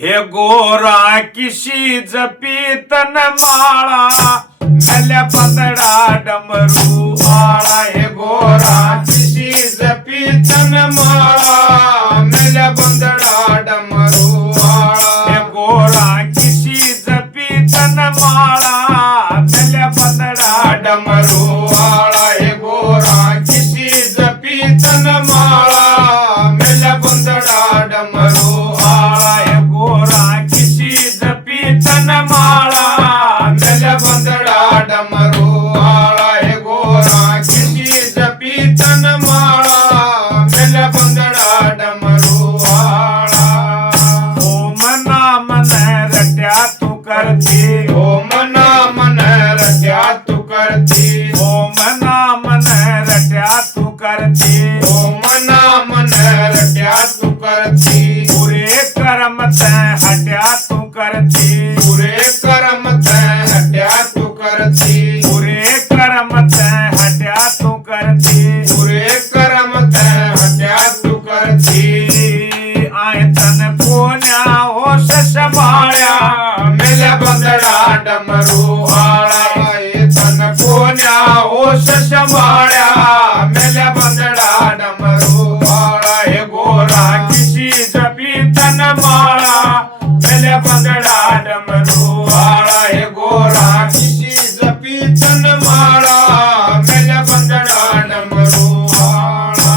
हे गोरा किशी जपीतन माळा मेल्या पंधडा डमरू आळा. हे गोरा किशी जपीतन माळा मेल्या पंधडा डमरू आळा. हे गोरा किशी जपीतन माळा मेल्या पंधडा डमरू आळा. हे गोरा किशी जपीतन माळा मेल्या पंधडा डमरू आळा. हे गोरा किशी जपीतन माळा मेल्या पंधडा डमरू आळा. हे गोरा किशी जपीतन माळा मेल्या पंधडा डमरू आळा. ओम नाम रट्या तू करती, ओम नाम रट्या तू करती, ओम नाम रट्या तू करती, ओम नाम रट्या तू करती. पुरे कर्म ते हट्या तू करती, पुरे कर्म ते हट्या तू करती, पुरे कर्म ते हट्या तू करती, पुरे कर्म ते हट्या तू करती. आयतन कोण्या होश संभाळ्या मेल्या पंधडा डमरू आळा. आयतन कोण्या होश संभाळ्या मेल्या पंधडा डमरू आळा. हे गोरा किशी जपीतन माळा मेल्या पंधडा डमरू आळा. हे गोरा किशी जपीतन माळा मेल्या पंधडा डमरू आळा.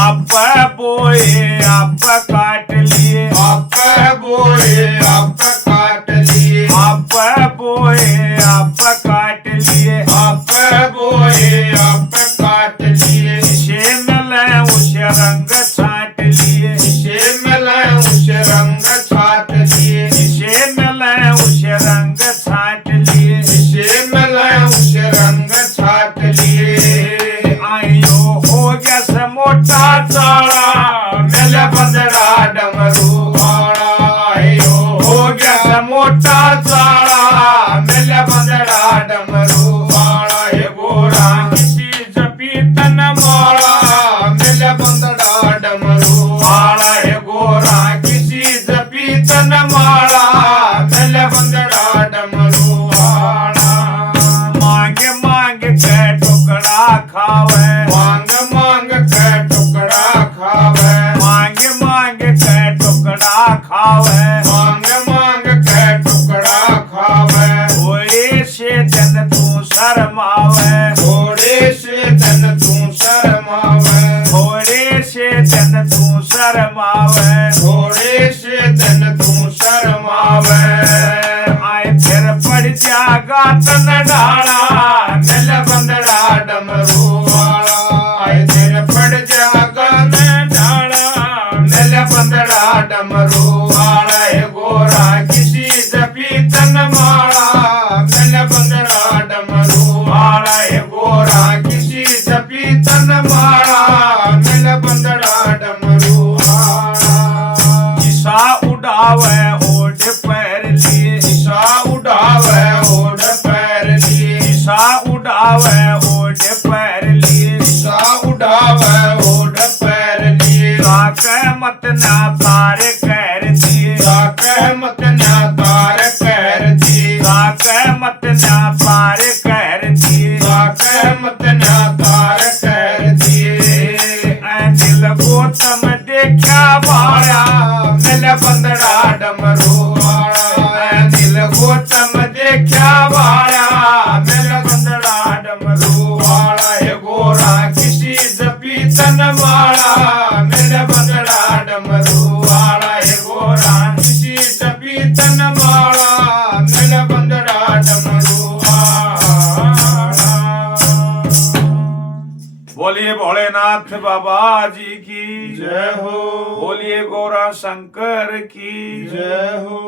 आप बोये आप काटली, आप बोये आप काटली, आप बोये आप काटली, आप बोये आप काटली. शेमल उस रंग छाटली, शेमल उस रंग छाटली, शेमल उस रंग छाटली, शेमल उस रंग छाटली. आयो हो गया से मोठा चाळा मेल्या पंधडा डमरू आळा. आयो हो गया से मोठा चाळा मेल्या पंधडा डमरू आळा. हे गोरा किशी जपीतन माळा मेल्या पंधडा डमरू आळा. हे गोरा किशी जपीतन माळा मेल्या पंधडा डमरू आळा. मांगे मांगे के टुकड़ा खावे, मांग मांग के टुकड़ा खावे, मांगे मांगे के टुकड़ा खावे, मांग मांग के टुकड़ा खावे. थोड़े से दिन तू शर्मावे, थोड़े से दिन तू शर्मावे, थोड़े से दिन तू शर्मावे, थोड़े से दिन तू शर्मावे. आए फिर पड़ जागा तन डाला मेल्या पंधडा डमरू आळा. आए फिर पड़ जागा तन डाला मेल्या पंधडा डमरू आळा. हे गोरा किशी जपीतन माळा मेल्या पंधडा डमरू आळा. हे गोरा किशी जपीतन माळा मेल्या पंधडा डमरू आळा. दिशा उडावे ओढ पैरली, दिशा उडावे ओढ पैरली, दिशा उडावे ओढ पैरली, दिशा उडावे ओढ पैरली. राख मत ना तार करती, राख मत ना तार करती, राख मत ना तार करती, राख मत ना तार करती. दिल गोतम देखा बाळा मेल्या पंधडा डमरू आळा. दिल गोतम देखा बाळा मेल्या पंधडा डमरू आळा. हे गोरा किशी जपीतन माळा मेल्या पंधडा डमरू आळा. हे गोरा किशी जपीतन माळा मेल्या पंधडा डमरू आळा. बोलिए भोलेनाथ बाबा जी की जय हो. बोलिए गौरा शंकर की जय हो.